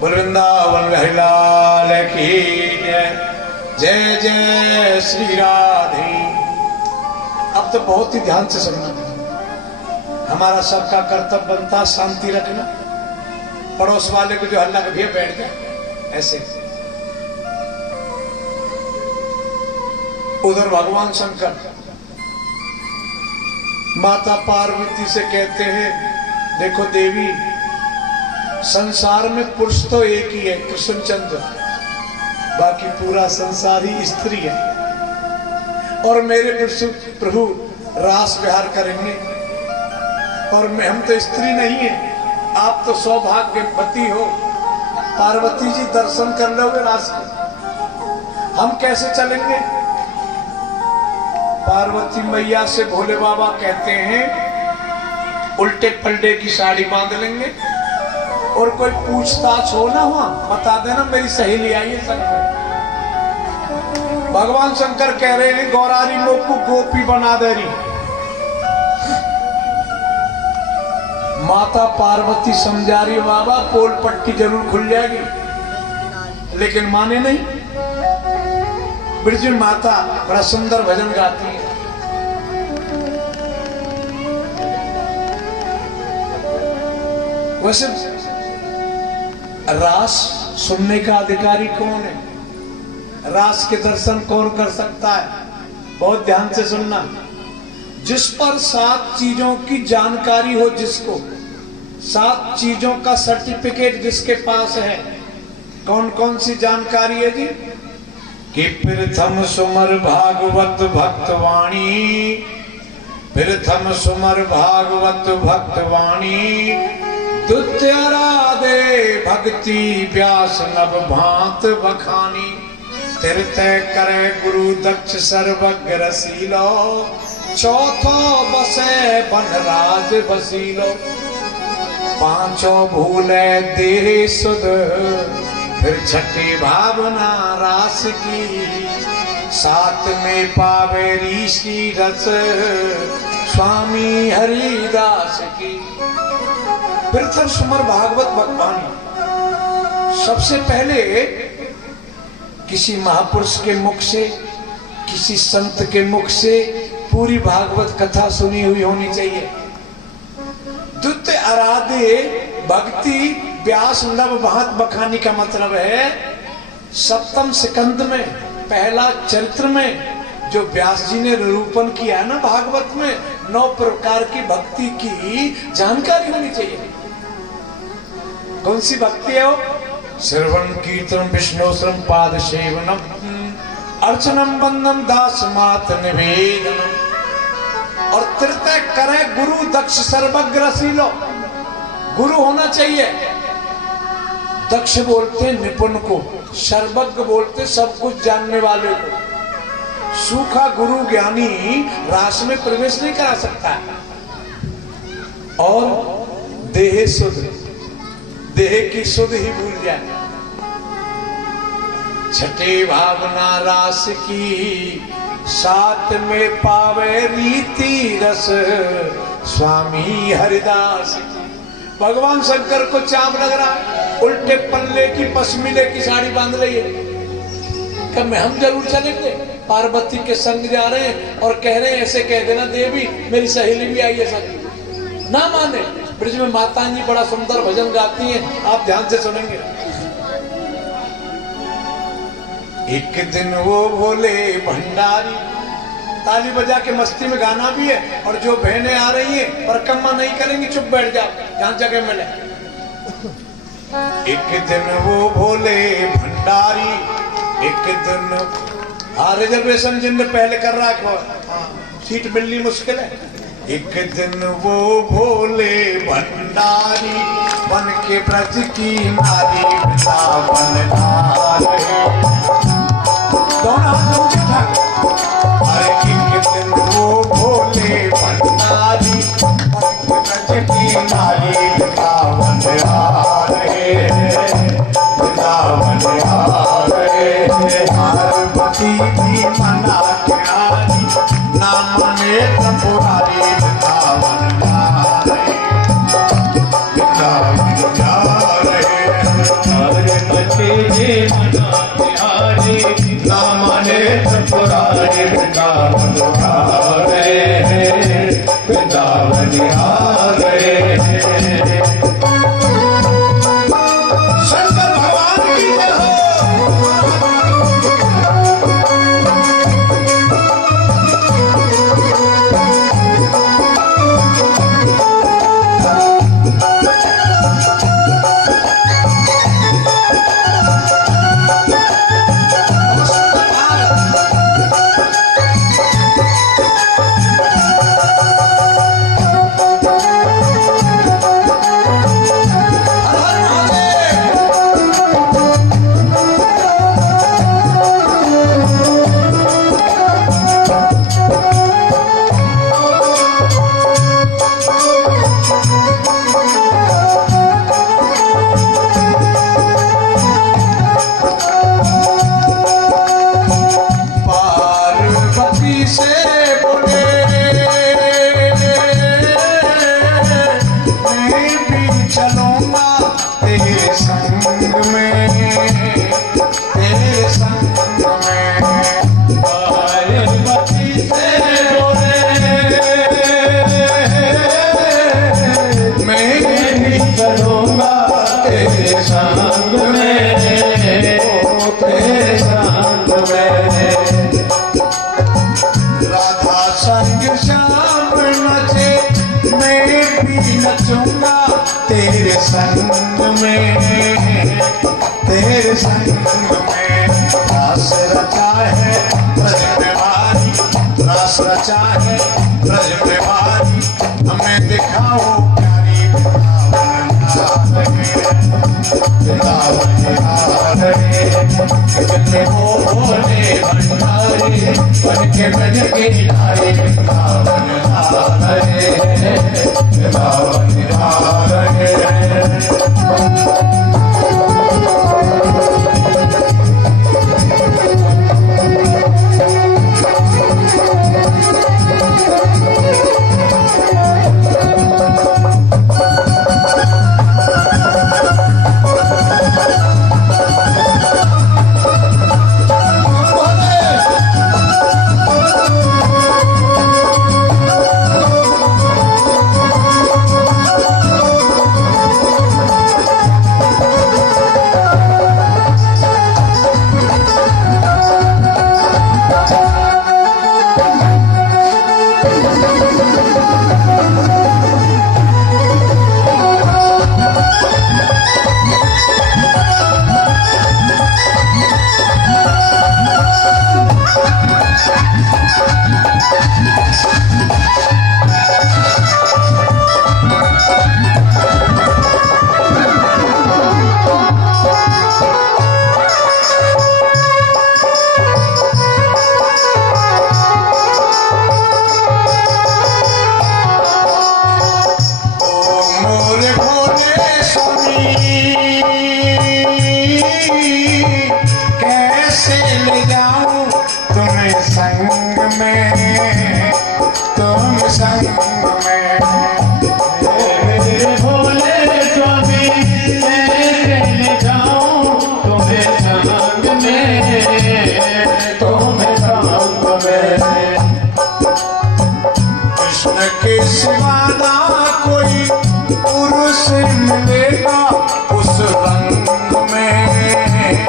वृंदावन बिहारी लाल की जय। जय जय श्री राधे। अब तो बहुत ही ध्यान से सुनना। हमारा सबका कर्तव्य बनता शांति रखना। पड़ोस वाले को जो हल्ला कभी बैठ जाए ऐसे। उधर भगवान शंकर माता पार्वती से कहते हैं, देखो देवी, संसार में पुरुष तो एक ही है, कृष्णचंद्र, बाकी पूरा संसार ही स्त्री है। और मेरे प्रभु रास विहार करेंगे और हम तो स्त्री नहीं है, आप तो सौभाग्यवती हो। पार्वती जी दर्शन कर लोगे रास के, हम कैसे चलेंगे? पार्वती मैया से भोले बाबा कहते हैं, उल्टे पलटे की साड़ी बांध लेंगे और कोई पूछताछ हो ना हुआ बता देना मेरी सहेली आई है संग में। भगवान शंकर कह रहे हैं, गौरारी लोग को गोपी बना दे रही। माता पार्वती समझा रही, बाबा पोल पट्टी जरूर खुल जाएगी, लेकिन माने नहीं। ब्रज माता बड़ा सुंदर भजन गाती है। वैसे रास सुनने का अधिकारी कौन है? रास के दर्शन कौन कर सकता है? बहुत ध्यान से सुनना। जिस पर 7 चीजों की जानकारी हो, जिसको 7 चीजों का सर्टिफिकेट जिसके पास है, कौन कौन सी जानकारी है जी? कि प्रथम सुमर भागवत भक्तवाणी, प्रथम सुमर भागवत भक्तवाणी, द्वितीय राधे भक्ति व्यास नव भांत बखानी, तृतीय करे गुरु दक्ष सर्वज्ञ रसीलो, चौथो बसे बनराज बसीलो, पांचों भूले देह सुध, फिर छठी भावना रास की, 7 में पावे ऋषि रस, स्वामी हरिदास की। प्रथम सुमर भागवत भक्तवाणी। सबसे पहले किसी महापुरुष के मुख से, किसी संत के मुख से पूरी भागवत कथा सुनी हुई होनी चाहिए। द्वितीय आराध्य भक्ति व्यास नव भांत बखानी का मतलब है, सप्तम स्कंद में पहला चरित्र में जो व्यास जी ने निरूपण किया ना भागवत में, 9 प्रकार की भक्ति की जानकारी होनी चाहिए। कौन सी भक्ति है वो? श्रवण कीर्तन विष्णु श्रम पाद सेवनम, अर्चनम बंदम दास मात निवेदनम, और तृतीय करे गुरु दक्ष सर्वज्ञ रसीलो। गुरु होना चाहिए। दक्ष बोलते निपुण को, सर्वज्ञ बोलते सब कुछ जानने वाले को। सूखा गुरु ज्ञानी रास में प्रवेश नहीं करा सकता है। और देह सुध, देह की सुध ही भूल जाए। छठे भावना रास की, 7 में पावे रीति रस, स्वामी हरिदास की। भगवान शंकर को चाप लग रहा है, उल्टे पल्ले की पश्मीले की साड़ी बांध ली। कब हम जरूर चलेंगे, पार्वती के संग जा रहे हैं और कह रहे हैं ऐसे कह देना, देवी मेरी सहेली भी आई है संग। ना माने। ब्रज में माता जी बड़ा सुंदर भजन गाती हैं, आप ध्यान से सुनेंगे। एक दिन वो भोले भंडारी, ताली बजा के मस्ती में गाना भी है, और जो बहनें आ रही हैं परिक्रमा नहीं करेंगी, चुप बैठ जाओ जहां जगह मिले। एक दिन वो भोले भंडारी, एक दिन रिजर्वेशन जिनने पहले कर रहा है, सीट मिलनी मुश्किल है। एक दिन वो भोले भंडारी, बन के ब्रज की नारी वृंदावन आ रहे। दोनों एक दिन वो भोले भंडारी, ब्रज की नारी वृंदावन आ रहे, वृंदावन आ रहे। पार्वती जी मना के आई, ना मने त्रिपुरारी, वृंदावन आ रहे, वृंदावन जा रहे। में, तेरे संग में पार्वती से बोले मैं भी चलूंगा तेरे संग में, तेरे संग में। राधा संग श्याम नचे मैं भी नचूंगा तेरे संग में, तेरे संग में। रास रचा है ब्रज में भारी, रास रचा है ब्रज में भारी, हमें दिखाओ प्यारी कितने वो भोले भंडारी बन के ब्रज के नारी, वृंदावन आ रहे, वृंदावन आ रहे। मिलेगा उस रंग में,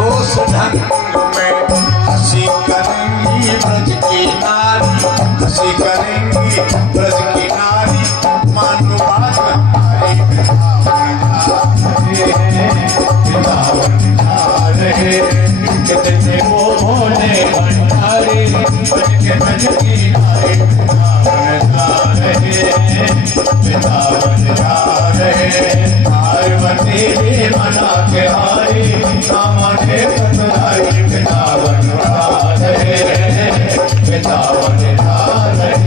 उस ढंग में। हंसी करेंगी ब्रज की नारी, हंसी करेंगी ब्रज की नारी, मानो बात हमारी वृंदावन आ रहे। कितने वो भोले भंडारी बन के ब्रज की नारी, वृंदावन आ रहे, वृंदावन आ रहे। पार्वती भी मना के हारी, सामने पतवारी, वृंदावन आ रहे, वृंदावन आ रहे।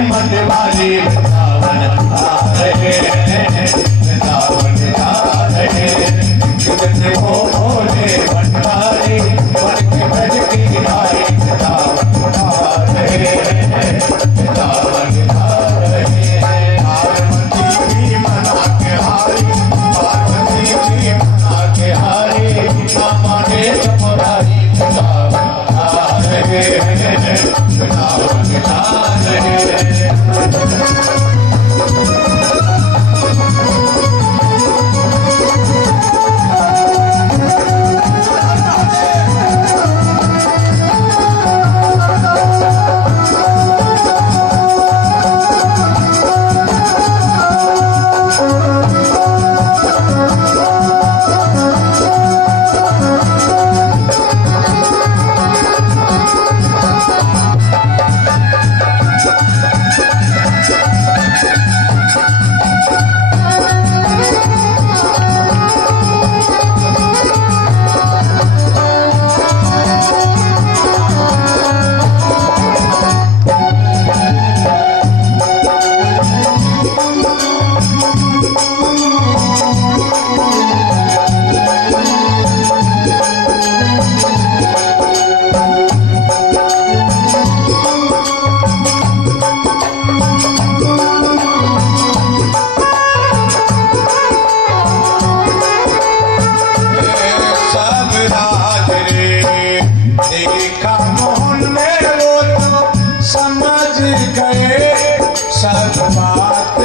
मन वाली वृंदावन आ रहे, वृंदावन आ रहे। कितने वो भोले भंडारी बन के ब्रज की नारी, वृंदावन आ रहे। हैं, वृंदावन जा रहे हैं। सब बात देखा मोहल्ले जब समझ गए, सब बात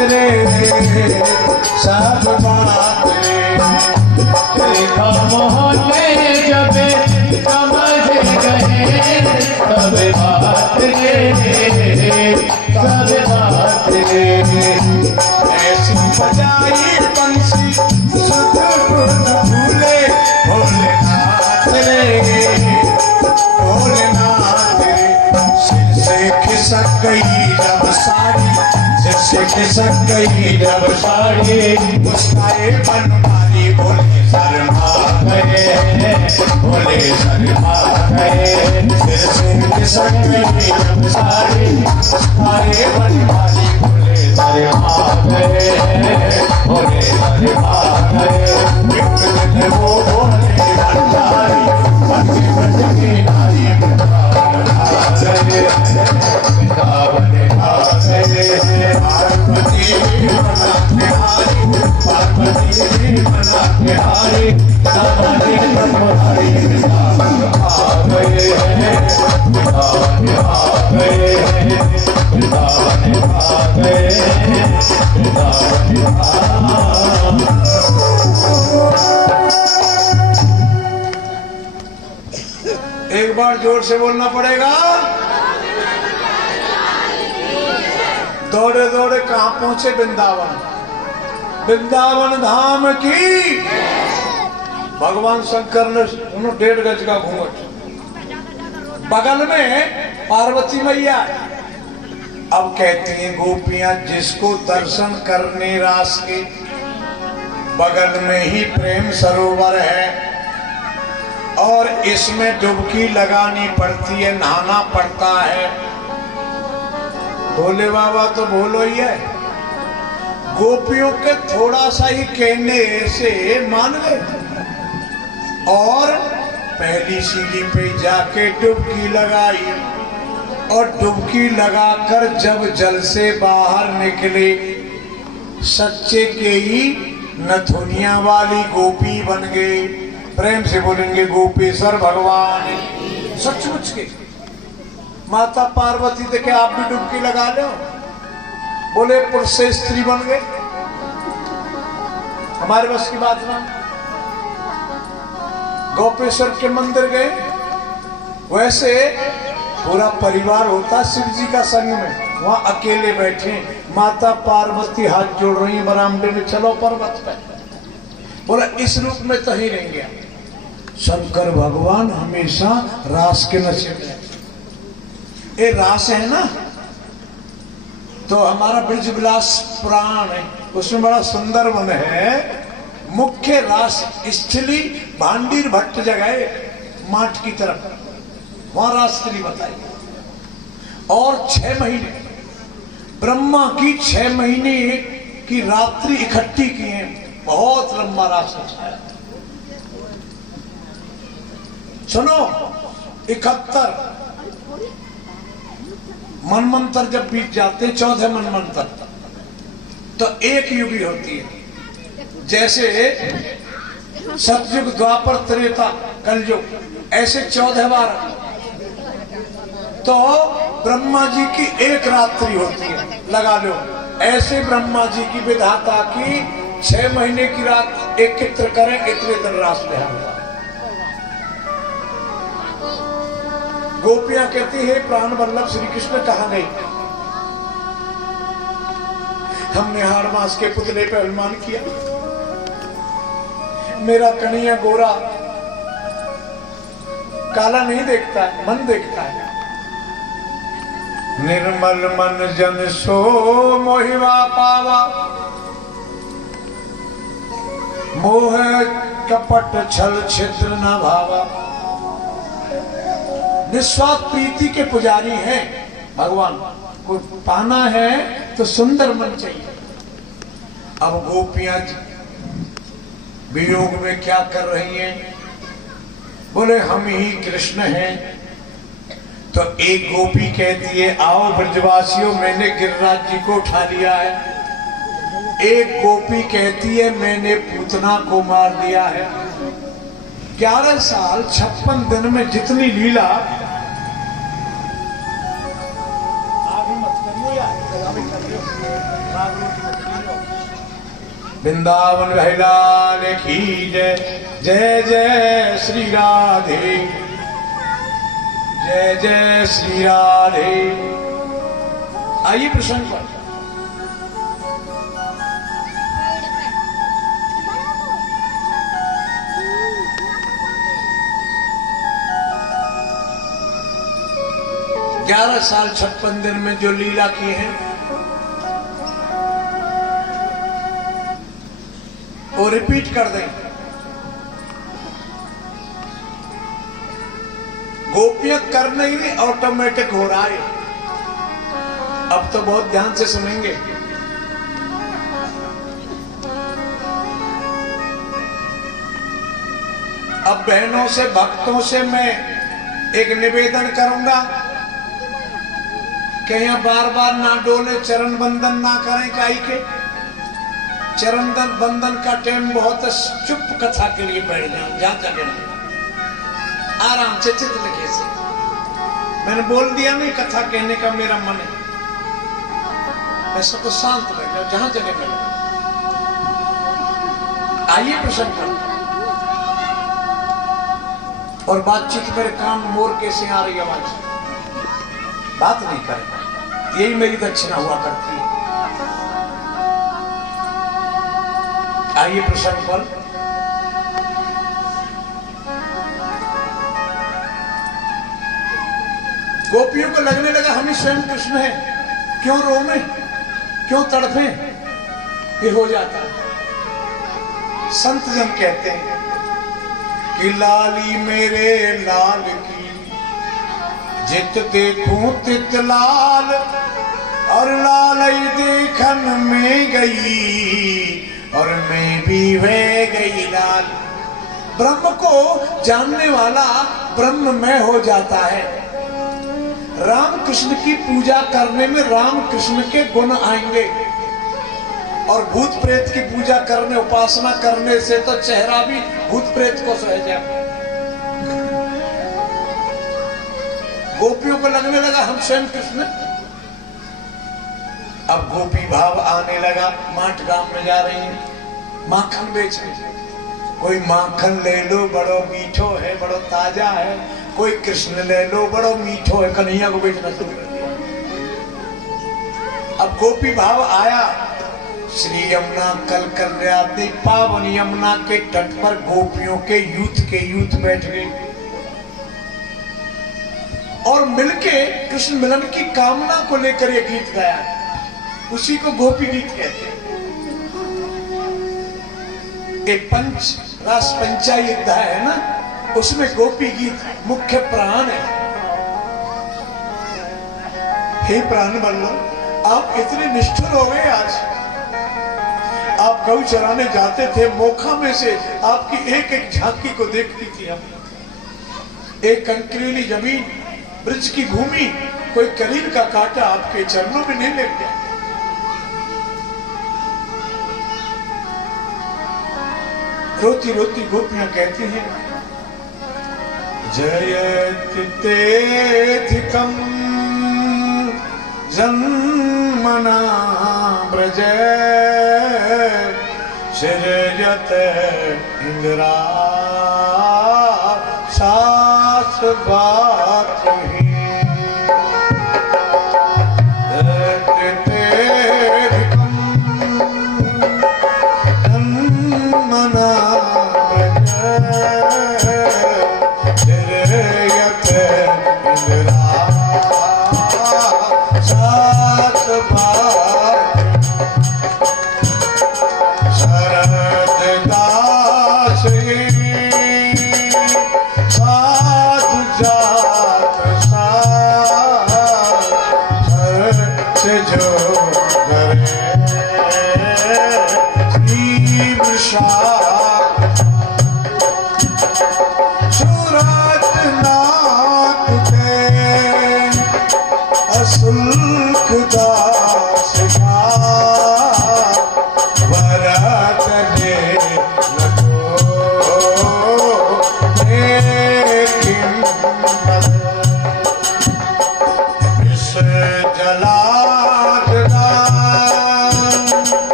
सब बात ऐसी बजाई बंसी सुध भूले भोलेनाथ रे, भोलेनाथ रे। सिर से खिसक गई जब साड़ी, सिर से खिसक गई जब साड़ी, मुस्काए बनवारी बोले शर्मा गए, बोले शर्मा गए। सिर से खिसक गई जब साड़ी, मुस्काए बनवारी बोले शर्मा गए, बोले शर्मा गए। एक दिन वो बोले भंडारी बन के नारी वृंदावन आ गए, वृंदावन आ गए। पार्वती बना के हारी, पार्वती बना के हारी, हमारी हमारी वृंदावन आ गए, वृंदावन आ गए, वृंदावन आ गए, वृंदावन आ। एक बार जोर से बोलना पड़ेगा। दौड़े दौड़े कहां पहुंचे? वृंदावन, वृंदावन धाम की। भगवान शंकर ने 1.5 गज का घूंघट, बगल में पार्वती मैया। अब कहती हैं गोपियां, जिसको दर्शन करने रास के बगल में ही प्रेम सरोवर है और इसमें डुबकी लगानी पड़ती है, नहाना पड़ता है। भोले बाबा तो भोलो ही है, गोपियों के थोड़ा सा ही कहने से मान गए और पहली सीढ़ी पे जाके डुबकी लगाई और डुबकी लगाकर जब जल से बाहर निकले, सच्चे के ही नथुनिया वाली गोपी बन गए। प्रेम से बोलेंगे गोपेश्वर भगवान। सचमुच के माता पार्वती देखे आप भी डुबकी लगा लो, बोले पुरुष से स्त्री बन गए। हमारे बस की बात ना। गोपेश्वर के मंदिर गए, वैसे पूरा परिवार होता शिव जी का संग में, वहां अकेले बैठे, माता पार्वती हाथ जोड़ रही है बरामदे में, चलो पर्वत पे। बोला इस रूप में तो ही नहीं गया। शंकर भगवान हमेशा रास के नशे में। ये रास है ना, तो हमारा ब्रज विलास पुराण है, उसमें बड़ा सुंदर वन है। मुख्य रास स्थली भांडीर भट्ट जगह माठ की तरफ, वहां रात्रि बताई। और 6 महीने ब्रह्मा की 6 महीने की रात्रि इकट्ठी की है, बहुत लंबा रास है। सुनो, 71 मनमंत्र जब बीत जाते, 14 मनमंत्र, तो एक युगी होती है। जैसे सतयुग, द्वापर, त्रेता, कलयुग, ऐसे 14 बार तो ब्रह्मा जी की एक रात्रि होती है, लगा लो। ऐसे ब्रह्मा जी की विधाता की 6 महीने की रात एकत्र करें, इतने दिन रास लिहाजा। गोपियां कहती है प्राण वल्लभ श्री कृष्ण कहां गए? हमने हाड़ मास के पुतले पे अनुमान किया, मेरा कन्हैया गोरा काला नहीं देखता है, मन देखता है। निर्मल मन जन सो मोहिवा पावा, मोह कपट छल छिद्र न भावा। निस्वार्थ प्रीति के पुजारी हैं भगवान को पाना है तो सुंदर मन चाहिए। अब गोपियां वियोग में क्या कर रही हैं? बोले हम ही कृष्ण हैं। तो एक गोपी कहती है आओ ब्रजवासियों, मैंने गिरिराज जी को उठा लिया है। एक गोपी कहती है मैंने पूतना को मार दिया है। 11 साल 56 दिन में जितनी लीला, वृंदावन लाल की जय, जय जय श्री राधे, जय जय श्री राधे। आइए प्रसंग पर। ग्यारह साल 56 दिन में जो लीला की है वो रिपीट कर दें। गोपियां कर नहीं, ऑटोमेटिक हो रहा है। अब तो बहुत ध्यान से सुनेंगे। अब बहनों से, भक्तों से मैं एक निवेदन करूंगा कि यहाँ बार बार ना डोले, चरण बंधन ना करें। काई के चरण बंधन का टाइम बहुत, चुप कथा के लिए बैठ जाओ, जहां जगह आराम से चित्त लिखे से। मैंने बोल दिया नहीं, कथा कहने का मेरा मन है, ऐसा तो शांत बैठ जाओ जहां जगह मिले। आइए प्रसंग पर। और बातचीत मेरे कान मोर कैसे आ रही आवाज, बात नहीं करे, यही मेरी दक्षिणा हुआ करती है। आइए प्रसंग पर। गोपियों को लगने लगा हम ही स्वयं कृष्ण हैं, क्यों रोवे, क्यों तड़फे, ये हो जाता है। संत जन कहते हैं कि लाली मेरे लाल की, जित देखूं तित लाल, और लाल देखन में गई, और मैं भी वह गई लाल। ब्रह्म को जानने वाला ब्रह्म में हो जाता है। राम कृष्ण की पूजा करने में राम कृष्ण के गुण आएंगे, और भूत प्रेत की पूजा करने, उपासना करने से तो चेहरा भी भूत प्रेत को सह जाए। गोपियों को लगने लगा हम स्वयं कृष्ण। अब गोपी भाव आने लगा। माठ गांव में जा रही है माखन बेचने, कोई माखन ले लो बड़ो मीठो है, बड़ो ताजा है। कोई कृष्ण ले लो बड़ो मीठो है, कन्हैया को बेचना शुरू कर दिया। अब गोपी भाव आया। श्री यमुना कल कल्याणी पावन यमुना के तट पर गोपियों के यूथ बैठ गए और मिलके कृष्ण मिलन की कामना को लेकर यह गीत गाया। उसी को गोपी गीत कहते हैं। एक पंच रास पंचायत युद्ध है ना, उसमें गोपी गीत मुख्य प्राण है। हे प्राण वल्लभ, आप इतने निष्ठुर हो गए। आज आप गौ चराने जाते थे, मोखा में से आपकी एक एक झांकी को देखती थी हम। एक कंकरीली जमीन, ब्रज की भूमि, कोई करील का कांटा आपके चरणों में नहीं लग गया। रोती रोती गोपियां कहती हैं जयति तेधिकं जन्मना व्रज सृजत इंद्रा शाश्वती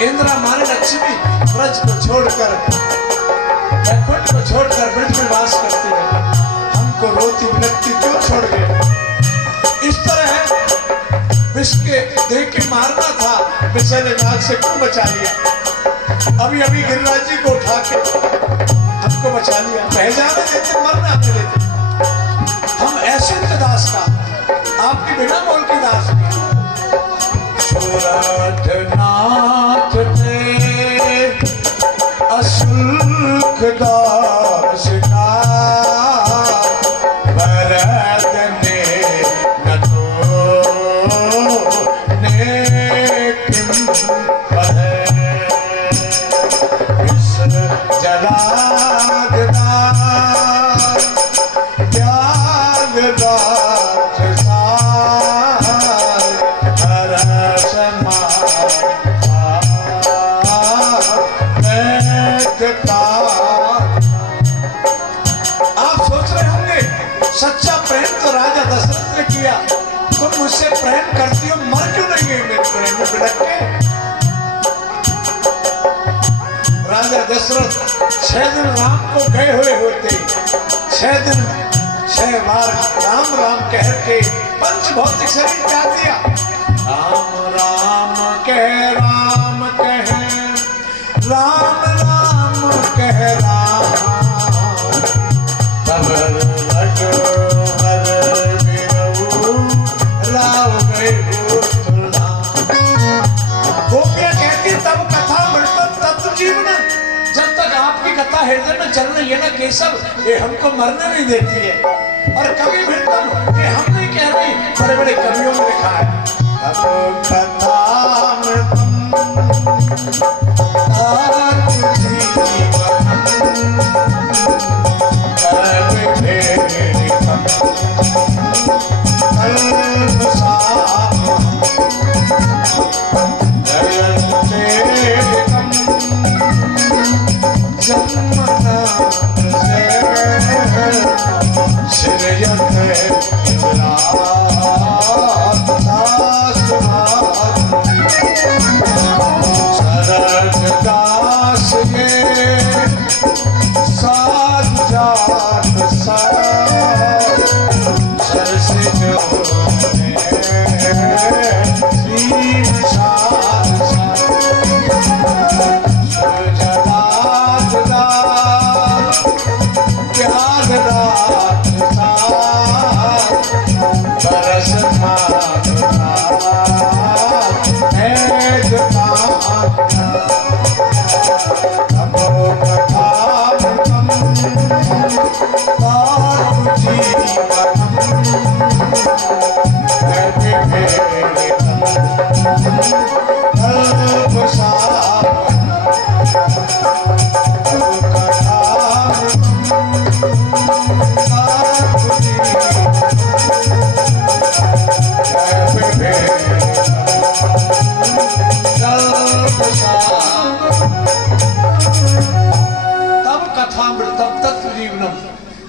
इंद्रा माने लक्ष्मी ब्रज को छोड़कर वैकुंठ को छोड़कर ब्रज में वास करती है, हमको रोती बिलखती क्यों छोड़ गए? इस तरह विष के देह के मारना था, विषैले नाग से क्यों बचा लिया? अभी अभी गिरिराज जी को उठा के हमको बचा लिया, रह जाने देते, मरना आने देते। हम ऐसे दास का आपके बिना बोल के दास नाथ थे अशुल्क दास का भरत ने न तो ने किम पढ़े इस जलागदा त्यागदा सच्चा प्रेम तो राजा दशरथ ने किया, तुम मुझसे प्रेम करती हो, मर क्यों नहीं गई मेरे प्रेम में बिलख के? राजा दशरथ 6 दिन राम को गए हुए होते, 6 दिन 6 बार राम राम कह के पंच भौतिक शरीर त्याग दिया। राम राम कह राम कह राम राम कह राम तब गोपियां कहती तब कथा मृतम तत्व जीवन, जब तक आपकी कथा हृदय में चल रही है ना केशव, ये हमको मरने नहीं देती है। और कवि मृतम ये हम नहीं कह रही, बड़े बड़े कवियों में लिखा है तब कथा मृतम सरदास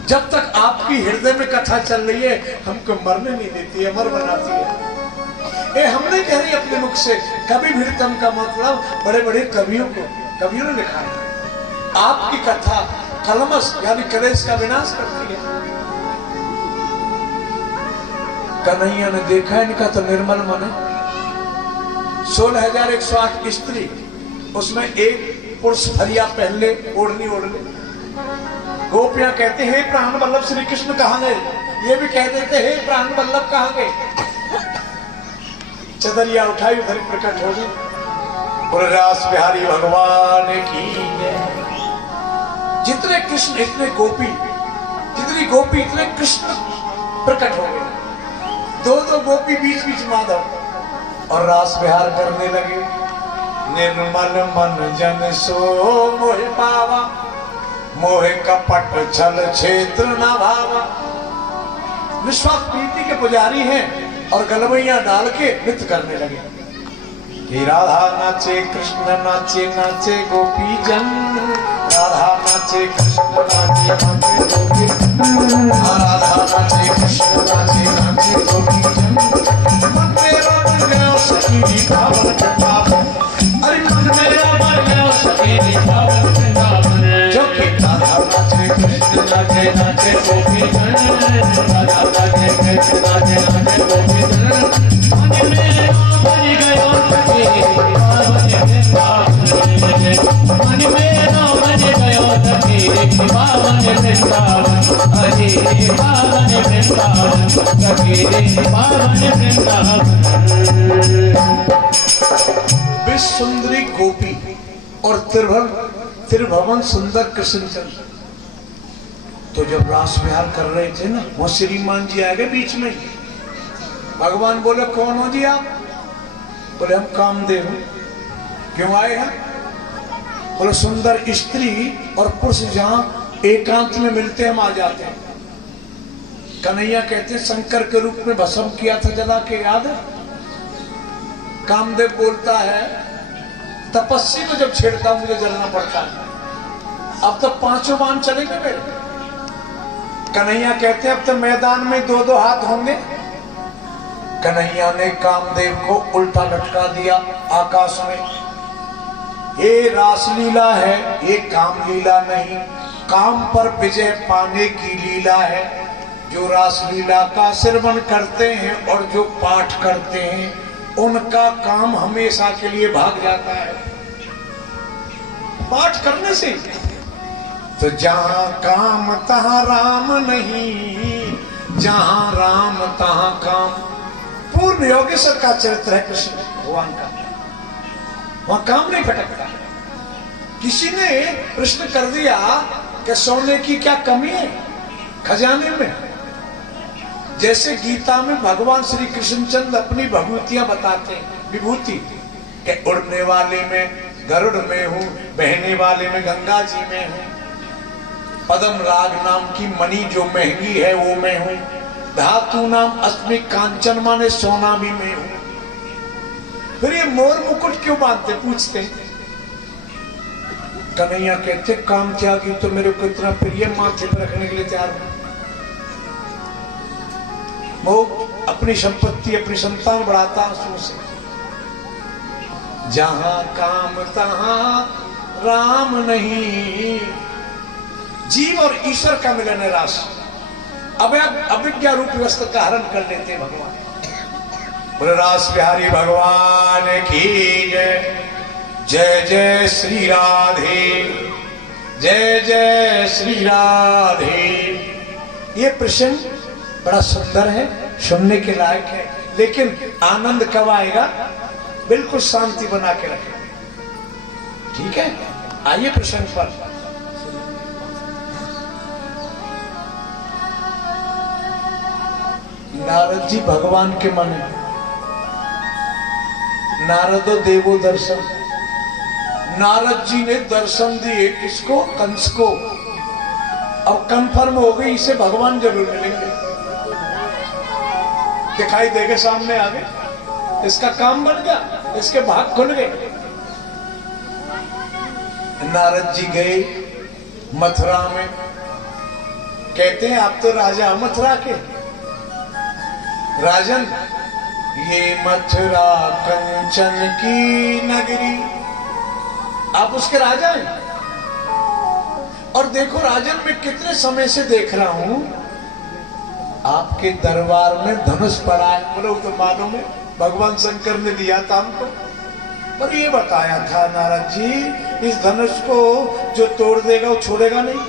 जब तक आपकी हृदय में कथा चल रही है हमको मरने नहीं देती है, अमर बनाती है। ये हम नहीं कह रही अपने मुख से, कवि भीड़तम का मतलब बड़े बड़े कवियों ने लिखा है। आपकी कथा कलमस यानी कलेश का विनाश करती है। कन्हैया ने देखा इनका तो निर्मल मन है। 16,108 स्त्री, उसमें एक पुरुष फरिया पहन ले, ओढ़नी ओढ़ ले। गोपियां कहते हैं प्राण वल्लभ श्री कृष्ण कहाँ गए, ये भी कह देते हैं प्राण वल्लभ कहाँ गए। चदरिया उठाई उधर प्रकट हो गई। और रास बिहारी भगवान की जितने कृष्ण इतने गोपी, जितनी गोपी इतने कृष्ण प्रकट हो गए। दो गोपी बीच बीच माधव और रास विहार करने लगे। निर्मल मन जन सो मोहि पावा, मोहे कपट छल क्षेत्र न भावा। निस्वार्थ प्रीति के पुजारी हैं और गलवैया डाल के नृत्य करने लगे कि राधा नाचे कृष्ण नाचे, नाचे गोपी जन। राधा नाचे कृष्ण नाचे, नाचे गोपी जन। राधा नाचे कृष्ण नाचे, नाचे गोपी जन। मन मेरा बन गया सखी पावन वृंदावन। अरे मन मेरा बन गया सखी पावन वृंदावन। जो कि राधा नाचे कृष्ण नाचे, नाचे गोपी जन। राधा नाचे कृष्ण नाचे, नाचे गोपी जन। मन मेरा बन गया सखी पावन वृंदावन। मन मेरा बन गया सखी पावन वृंदावन। हरे पावन वृंदावन, सखी पावन वृंदावन। विश्व सुंदरी गोपी और त्रिभुवन सुंदर कृष्णचंद्र तो जब रास विहार कर रहे थे ना, वो श्रीमान जी आ गए बीच में। भगवान बोले कौन हो जी आप? बोले हम कामदेव हैं। क्यों आए हैं? बोले सुंदर स्त्री और पुरुष जहां एकांत में मिलते हम आ जाते हैं। कन्हैया कहते हैं शंकर के रूप में भस्म किया था जला के, याद है? कामदेव बोलता है तपस्वी को जब छेड़ता मुझे जलना पड़ता है। अब तो 5 बाण चलेंगे मेरे। कन्हैया कहते हैं अब तो मैदान में 2-2 हाथ होंगे। कन्हैया ने कामदेव को उल्टा लटका दिया आकाश में। ये रासलीला है, ये काम लीला नहीं। काम पर विजय पाने की लीला है। जो रासलीला का श्रवण करते हैं और जो पाठ करते हैं उनका काम हमेशा के लिए भाग जाता है पाठ करने से। तो जहां काम तहां राम नहीं, जहां राम तहां काम। पूर्ण योगेश्वर का चरित्र है कृष्ण भगवान का। वहां काम नहीं भटकता। किसी ने प्रश्न कर दिया कि सोने की क्या कमी है खजाने में? जैसे गीता में भगवान श्री कृष्णचंद्र अपनी विभूतियां बताते हैं। विभूति के उड़ने वाले में गरुड़ में हूं, बहने वाले में गंगा जी में हूं। पद्म राग नाम की मणि जो महंगी है वो मैं हूं। धातु नाम अस्मि कांचन माने सोना भी मैं हूं। फिर ये मोर मुकुट क्यों बांधते? पूछते। कन्हैया कहते काम त्यागी तो मेरे को इतना प्रिय माथे पर रखने के लिए तैयार हूं। वो अपनी संपत्ति अपनी संतान बढ़ाता आंसू से। जहां काम तहां राम नहीं। जीव और ईश्वर का मिलन है रास। अब अविद्या रूपी वस्त्र का हरण कर लेते भगवान। बोले रास बिहारी भगवान की जय। जय जय श्री राधे, जय जय श्री राधे। ये प्रसंग बड़ा सुंदर है, सुनने के लायक है, लेकिन आनंद कब आएगा? बिल्कुल शांति बना के रखें। ठीक है, आइए प्रसंग पर। नारद जी भगवान के मन में नारदो देवो दर्शन, नारद जी ने दर्शन दिए किसको? कंस को। अब कंफर्म हो गई इसे भगवान जरूर मिलेंगे, दिखाई देगा सामने आ गए, इसका काम बन गया, इसके भाग खुल गए। नारद जी गए मथुरा में, कहते हैं आप तो राजा मथुरा के। राजन, ये मथुरा कंचन की नगरी, आप उसके राजा हैं। और देखो राजन, मैं कितने समय से देख रहा हूं आपके दरबार में धनुष पड़ा है। बोले वो तो मालूम है, भगवान शंकर ने दिया था हमको, पर ये बताया था नारद जी इस धनुष को जो तोड़ देगा वो छोड़ेगा नहीं।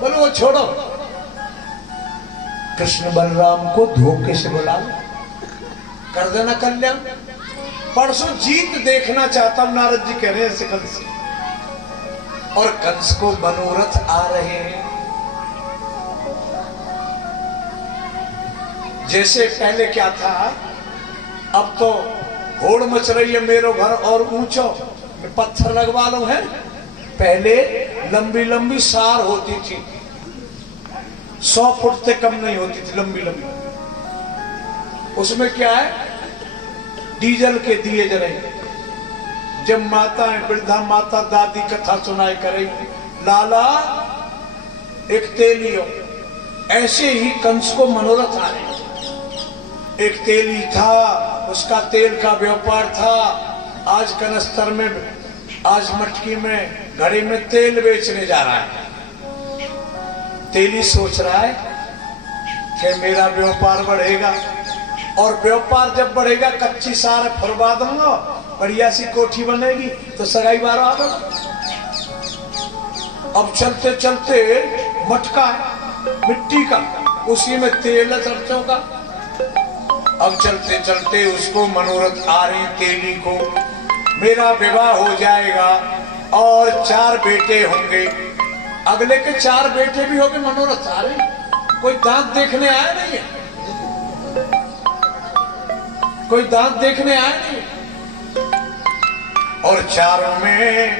बोलो वो छोड़ो, कृष्ण बलराम को धोखे से बुला कर देना कल्याण। परसों जीत देखना चाहता हूं, नारद जी कह रहे हैं ऐसे कंस, और कंस को मनोरथ आ रहे हैं। जैसे पहले क्या था, अब तो होड़ मच रही है, मेरो घर और ऊंचो, पत्थर लगवा लो है। पहले लंबी लंबी सार होती थी, 100 फुट से कम नहीं होती थी, लंबी लंबी। उसमें क्या है, डीजल के दिए जले। जब माता वृद्धा माता दादी कथा सुनाई करेगी, लाला एक तेलियो, ऐसे ही कंस को मनोरथ आ रहे। एक तेली था, उसका तेल का व्यापार था। आज कनस्तर में, आज मटकी में, घड़े में तेल बेचने जा रहा है। तेली सोच रहा है कि मेरा व्यापार बढ़ेगा, और व्यापार जब बढ़ेगा कच्ची सार फुरवा दूंगा, बढ़िया सी कोठी बनेगी तो सगाई बारह आ गया। अब चलते चलते मटका मिट्टी का, उसी में तेल है सरसों का। अब चलते चलते उसको मनोरथ आ रही तेली को, मेरा विवाह हो जाएगा और 4 बेटे होंगे। अगले के 4 बेटे भी होंगे, मनोरथ आ रही। कोई दांत देखने आया नहीं है, कोई दांत देखने आया नहीं। और 4 में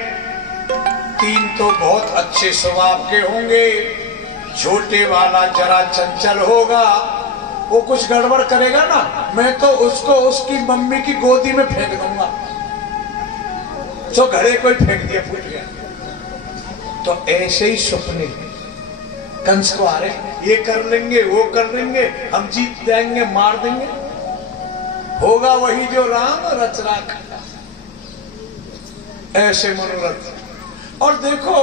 3 तो बहुत अच्छे स्वभाव के होंगे, छोटे वाला जरा चंचल होगा, वो कुछ गड़बड़ करेगा ना, मैं तो उसको उसकी मम्मी की गोदी में फेंक दूंगा। तो घड़े कोई फेंक दिया, फूट गया। तो ऐसे ही सपने कंस को आ रहे, ये कर लेंगे, वो कर लेंगे, हम जीत जाएंगे, मार देंगे, होगा वही जो राम रच रखा। ऐसे मनोरथ। और देखो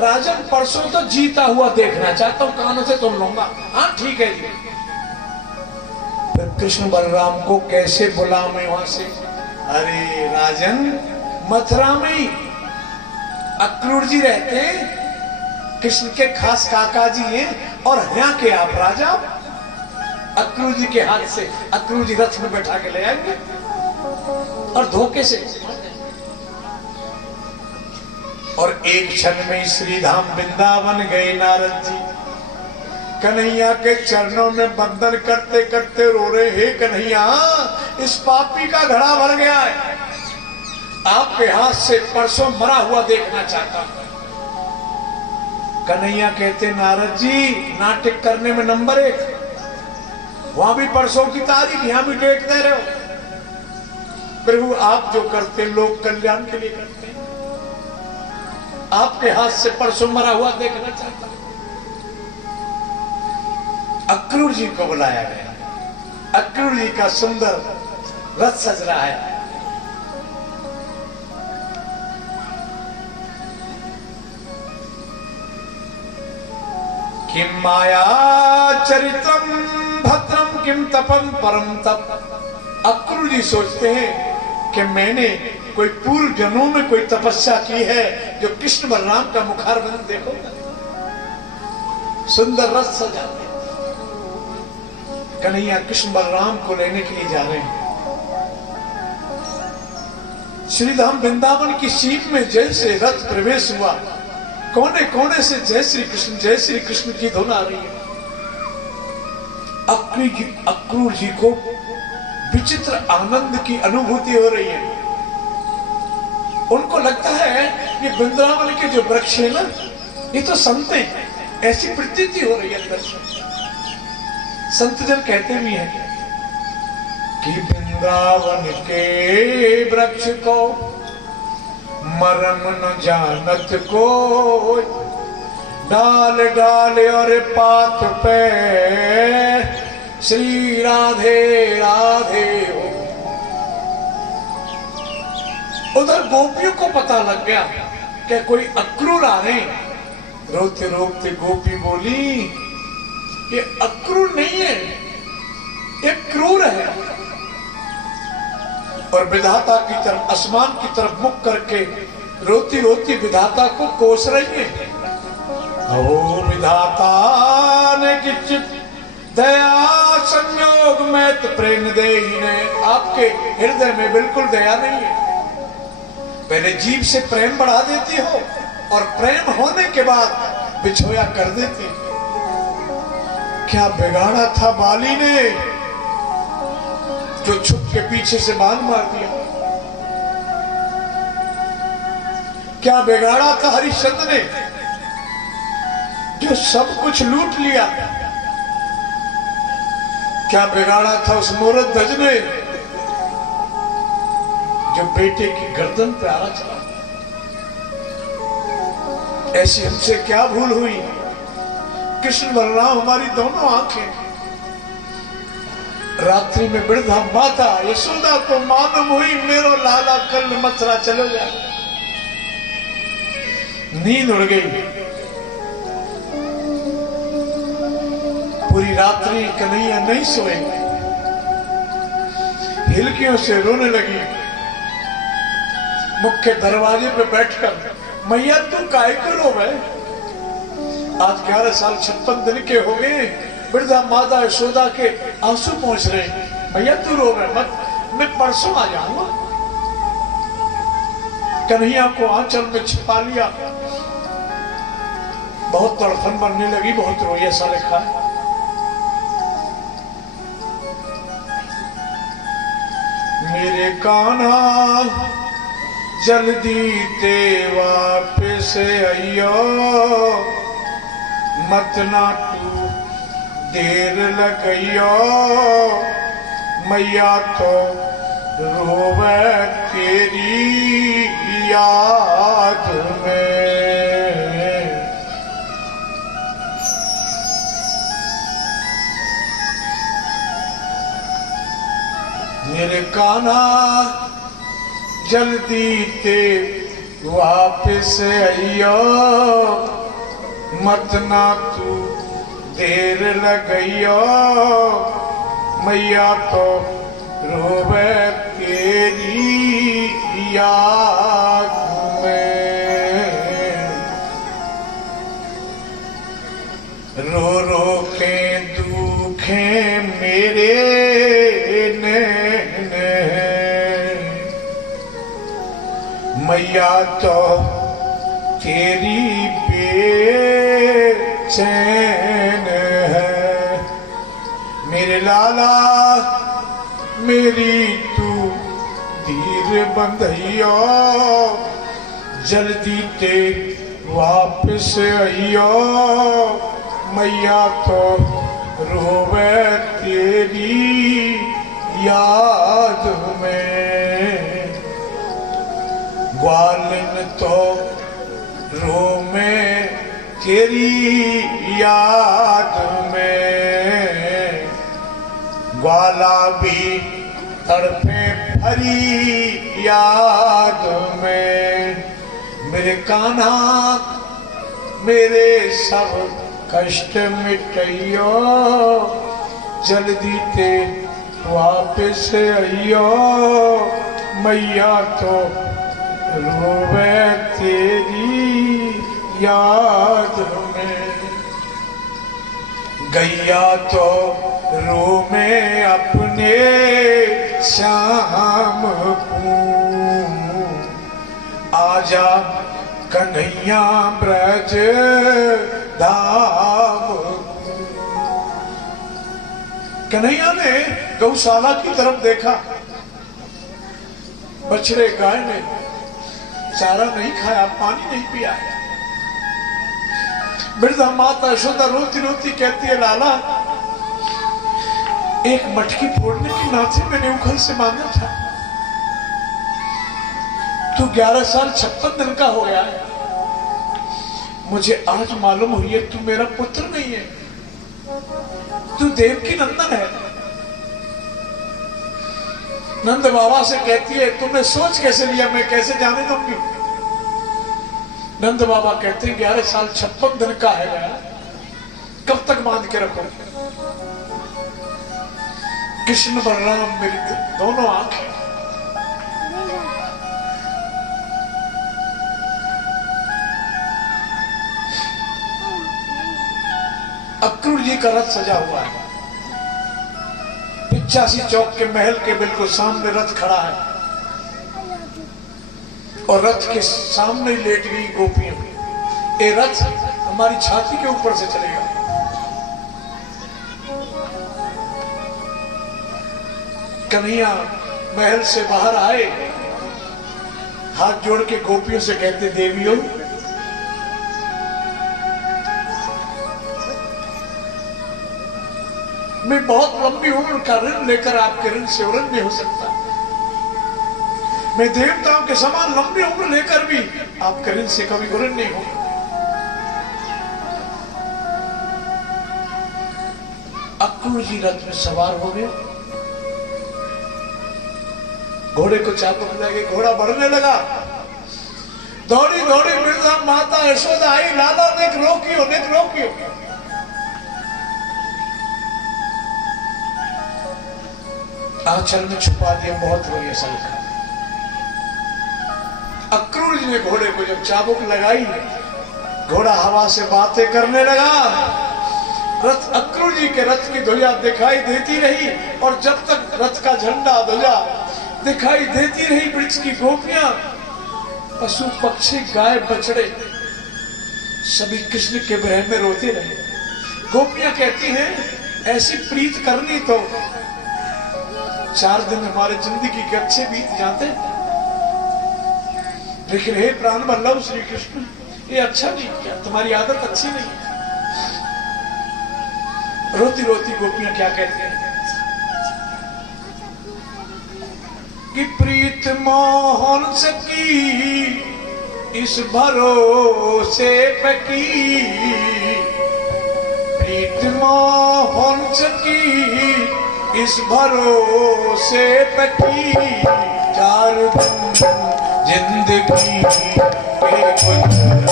राजन, परसों तो जीता हुआ देखना चाहता हूं, कानों से सुन लूंगा। हाँ ठीक है जी। फिर कृष्ण बलराम को कैसे बुलावे वहां से? अरे राजन, मथुरा में ही अक्रूर जी रहते हैं, कृष्ण के खास काका जी हैं, और यहाँ के आप राजा। अक्रूर जी के हाथ से अक्रूर जी रथ में बैठा के ले आएंगे, और धोखे से। और एक क्षण में श्रीधाम वृंदावन गए नारद जी, कन्हैया के चरणों में बंधन करते करते रो रहे, हे कन्हैया, इस पापी का घड़ा भर गया है, आपके हाथ से परसों मरा हुआ देखना चाहता हूं। कन्हैया कहते, नारद जी नाटक करने में नंबर 1, वहां भी परसों की तारीख, यहां भी डेट दे रहे हो। प्रभु आप जो करते लोग कल्याण के लिए करते हैं, आपके हाथ से परसों मरा हुआ देखना चाहता हूं। अक्रूर जी को बुलाया गया। अक्रूर जी का सुंदर रथ सज रहा है। किम माया चरित्रम भद्रम किम तपम परम तप। अक्रूर जी सोचते हैं कि मैंने कोई पूर्व जन्मों में कोई तपस्या की है, जो कृष्ण बलराम का मुखारविंद देखो, सुंदर रथ सजा। कन्हैया कृष्ण बलराम को लेने के लिए जा रहे हैं। श्रीधाम वृंदावन की सीट में जैसे रथ प्रवेश हुआ, कोने कोने से जय श्री कृष्ण की धुन आ रही है। अक्रूर जी को विचित्र आनंद की अनुभूति हो रही है। उनको लगता है ये वृंदावन के जो वृक्ष है ना, ये तो संत हैं, ऐसी प्रतीति हो रही है अंदर से। संत जन कहते भी हैं कि वृंदावन के वृक्ष को मरम न जानत को, डाल डाल और पात पे श्री राधे राधे हो। उधर गोपियों को पता लग गया कि कोई अक्रूर आ रहे। रोते रोते गोपी बोली, ये अक्रूर नहीं है, ये क्रूर है। और विधाता की तरफ, आसमान की तरफ मुख करके रोती रोती विधाता को कोस रही है। ओ विधाता ने किचित दया संयोग में तो प्रेम दे ही ने, आपके हृदय में बिल्कुल दया नहीं है। पहले जीव से प्रेम बढ़ा देती हो और प्रेम होने के बाद बिछोया कर देती। क्या बिगाड़ा था बाली ने जो छुप के पीछे से बाण मार दिया? क्या बिगाड़ा था हरिश्चंद्र ने जो सब कुछ लूट लिया? क्या बिगाड़ा था उस मूरत ध्वज ने जो बेटे की गर्दन पे आला चला? ऐसी हमसे क्या भूल हुई? कृष्ण बलराम हमारी दोनों आंखें। रात्रि में वृद्धा माता यशोदा को मालूम हुई मेरो लाला कल मथुरा चले जाए। नींद उड़ गई। पूरी रात्रि कन्हैया नहीं सोए, हिलकियों से रोने लगी। मुख्य दरवाजे पे बैठकर, मैया तू काय को रोवे? आज 11 साल 56 दिन के हो गए, वृद्धा माता यशोदा के आंसू पहुंच रहे। भैया तू रोवे मत, मैं परसों आ जाऊंगा। कन्हैया को आंचल में छिपा लिया। बहुत तड़फन बनने लगी, बहुत रोई, ऐसा लिखा है। मेरे कान्हा जल्दी ते वापस आइयो, मत ना तू देर लगइयो, मैया तो रोवे तेरी याद में। मेरे कान्हा जल्दी ते वापस आइयो, मत ना तू देर लगइयो, मैया तो रोवे तेरी याद में। रो रो के दुखे मेरे मैया तो तेरी बेचैन है। मेरे लाला मेरी तू धीर बंधइयो, जल्दी ते वापस आइयो, मैया तो रोवे तेरी याद में। ग्वालिन तो रोवे तेरी याद में, ग्वाला भी तड़पे भरी याद में। मेरे कान्हा मेरे सब कष्ट मिटइयो, जल्दी ते वापस आइयो, मैया तो रोवे तेरी याद में। गैया तो रोवे अपने श्याम को, आजा कन्हैया ब्रज धाम। कन्हैया ने गौशाला की तरफ देखा, बछड़े गाय ने चारा नहीं खाया, पानी नहीं पिया। वृद्धा माता यशोदा रोती रोती कहती है, लाला एक मटकी फोड़ने की नाते मैंने उखल से मांगा था, तू 11 साल 56 दिन का हो गया है, मुझे आज मालूम हुई है तू मेरा पुत्र नहीं है, तू देवकी नंदन है। नंद बाबा से कहती है, तुमने सोच कैसे लिया, मैं कैसे जाने दूंगी। नंद बाबा कहते हैं 11 साल 56 दिन का है, कब तक बांध के रखो। कृष्ण बलराम मेरी दोनों आंखें, अक्रूर जी का रथ सजा हुआ है, 85 चौक के महल के बिल्कुल सामने रथ खड़ा है और रथ के सामने लेट गई गोपियां। ये रथ हमारी छाती के ऊपर से चलेगा। कन्हैया महल से बाहर आए, हाथ जोड़ के गोपियों से कहते, देवियों मैं बहुत लंबी उम्र का ऋण लेकर आपके ऋण से ऋण नहीं हो सकता, मैं देवताओं के समान लंबी उम्र लेकर भी आपके ऋण से कभी ऋण नहीं हो। अक्रूर जी रथ में सवार हो गए, घोड़े को चाबुक लगे, घोड़ा बढ़ने लगा, दौड़ी दौड़ी वृद्धा माता यशोदा आई, लाला देख रोकियो, देख रोकियो। आंचल में छुपा दिया, बहुत बढ़िया सलखा। अक्रूर जी ने घोड़े को जब चाबुक लगाई, घोड़ा हवा से बातें करने लगा। रथ अक्रूर जी के रथ की ध्वजा दिखाई देती रही और जब तक रथ का झंडा ध्वजा दिखाई देती रही, वृक्ष की गोपियां, पशु पक्षी, गाय बछड़े सभी कृष्ण के विरह में रोते रहे। गोपियां कहती हैं, ऐसी प्रीत करनी तो 4 दिन हमारे जिंदगी के अच्छे बीत जाते, लेकिन हे प्राण वल्लभ श्री कृष्ण, ये अच्छा नहीं किया, तुम्हारी आदत अच्छी नहीं है। रोती रोती गोपियां क्या कहती हैं कि प्रीत मोहन सकी इस भरोसे पकी, प्रीत मोहन सकी इस भरोसे पकी, 4 दिन जिंदगी के गुजर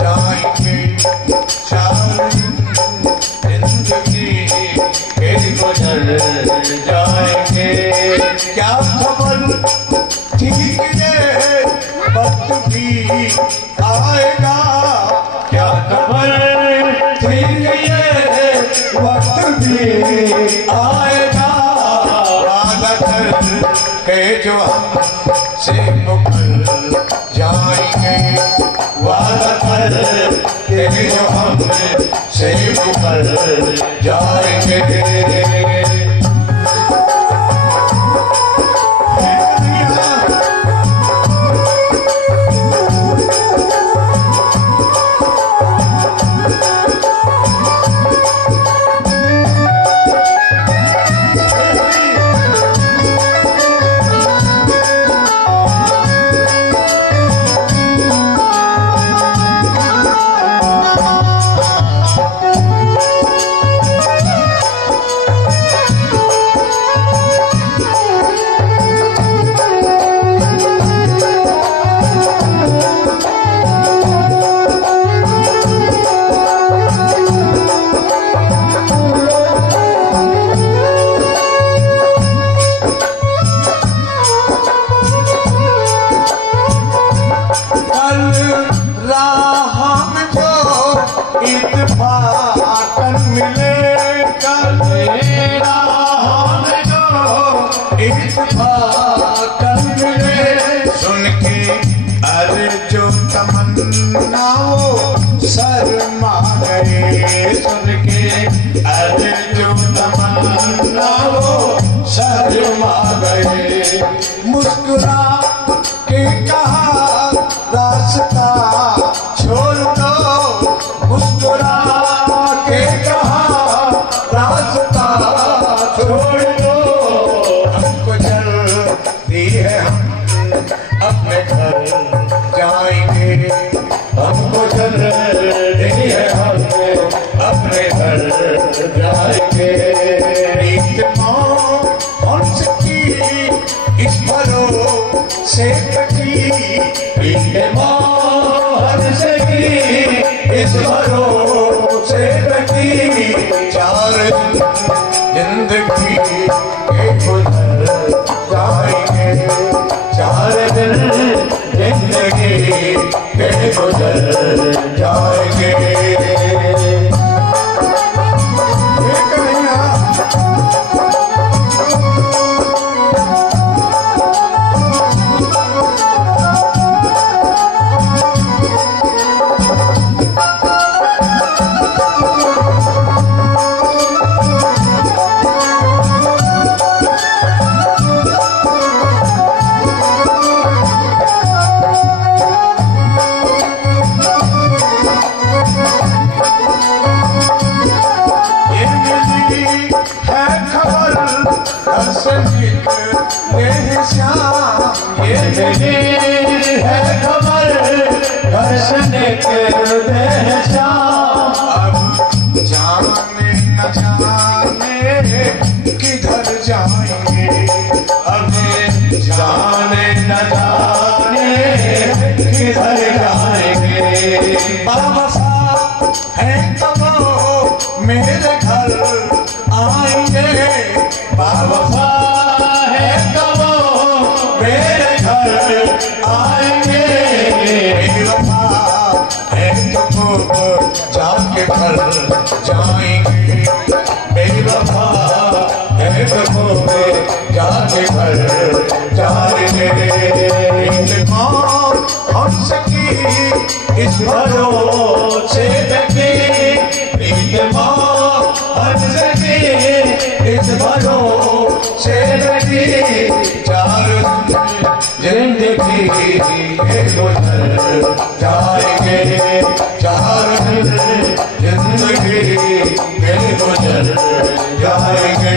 जाएंगे, 4 दिन जिंदगी के गुजर जाएंगे। क्या खबर ठीक है वक्त भी आएगा, क्या खबर ठीक है वक्त भी आएगा, वादा करके जो हमसे मुकर जाएंगे, वादा करके जो हमसे मुकर जाएंगे। शर्मा गए सुन के, अरे जो तमन्ना वो मुस्कुरा के कहा रास्ता छोड़ दो, मुस्कुरा के कहा रास्ता छोड़ दो। हमको जल्दी है, हम अपने घर जाएंगे, हमको जल्दी है, हम अपने घर जाएंगे। रीत कौन सकी इस भरोसे कटी, रीत कौन सकी इस भरोसे कटी। चार जिंदगी के गुजर जाएंगे, चार दिन जिंदगी के गुजर जाएंगे। है खबर घर से निकले शाम, अब जाने न जाने किधर जाएंगे, अब जाने न जाने किधर जाएंगे। बाबा है तब वो मेरे घर आएंगे, बाबा है तब वो मेरे घर आएंगे। बेवफा है तो जाके घर जाएंगे, बेवफा है तो जाके घर जाएंगे। हम सकी इस भरोसे लगे, हम सकी इस भरोसे लगे। चार जिंदगी के गुजर जाएंगे, चार जिंदगी के गुजर जाएंगे।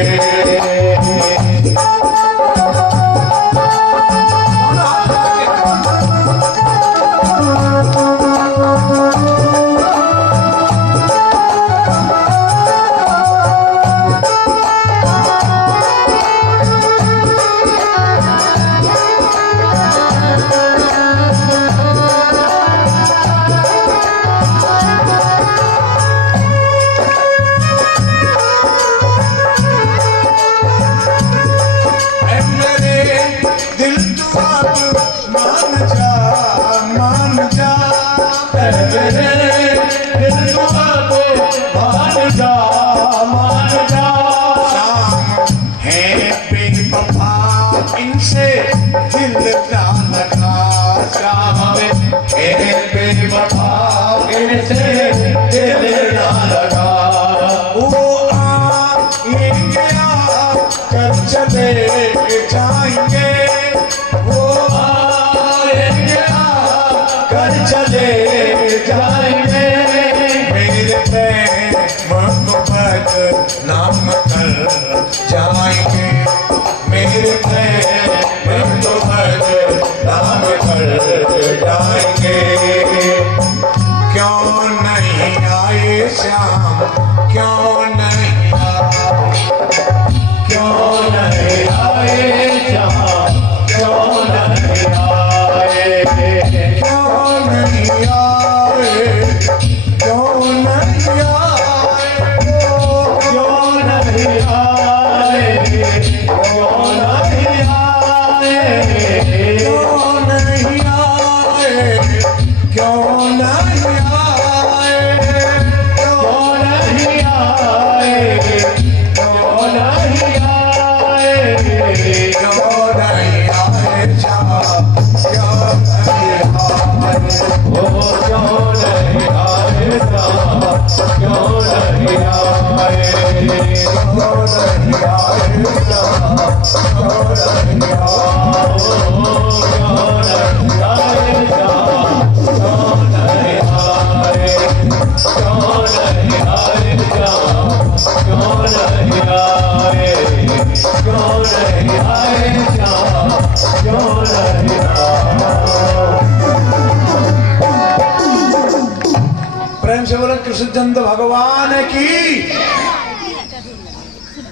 प्रेम से बोले कृष्णचंद्र भगवान की।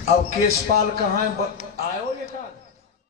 अब केशपाल कहाँ है? आयो ये काल